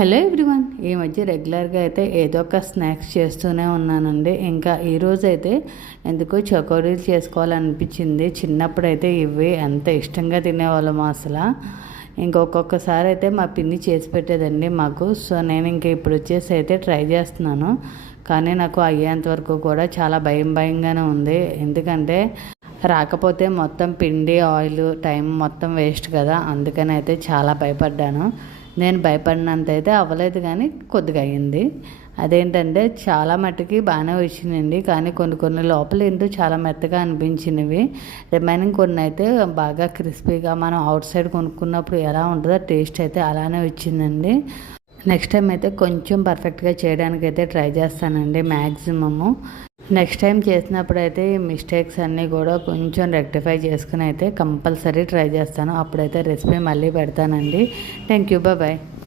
Hello everyone, ఈ మధ్య రెగ్యులర్గా అయితే ఏదో ఒక స్నాక్స్ చేస్తూనే ఉన్నానండి. ఇంకా ఈరోజు అయితే ఎందుకో చకోడీలు చేసుకోవాలనిపించింది. చిన్నప్పుడైతే ఇవి ఎంత ఇష్టంగా తినేవాళ్ళము అసలు. ఇంకొకసారి అయితే మా పిన్ని చేసి పెట్టేదండి మాకు. సో నేను ఇంక ఇప్పుడు వచ్చేసి అయితే ట్రై చేస్తున్నాను. కానీ నాకు అయ్యేంత వరకు కూడా చాలా భయంగానే ఉంది. ఎందుకంటే రాకపోతే మొత్తం పిండి ఆయిల్ టైం మొత్తం వేస్ట్ కదా. అందుకని అయితే చాలా భయపడ్డాను. నేను భయపడినంత అయితే అవ్వలేదు, కానీ కొద్దిగా అయ్యింది. అదేంటంటే చాలా మట్టుకి బాగానే వచ్చిందండి, కానీ కొన్ని లోపల ఏంటో చాలా మెత్తగా అనిపించినవి. రిమైనింగ్ కొన్ని అయితే బాగా క్రిస్పీగా మనం అవుట్ సైడ్ కొనుక్కున్నప్పుడు ఎలా ఉంటుందో టేస్ట్ అయితే అలానే వచ్చిందండి. నెక్స్ట్ టైం అయితే కొంచెం పర్ఫెక్ట్గా చేయడానికి అయితే ట్రై చేస్తానండి మ్యాక్సిమము. నెక్స్ట్ టైం చేసినప్పుడు అయితే ఈ మిస్టేక్స్ అన్నీ కూడా కొంచెం రెక్టిఫై చేసుకుని అయితే కంపల్సరీ ట్రై చేస్తాను. అప్పుడైతే రెసిపీ మళ్ళీ పెడతానండి. Thank you, bye.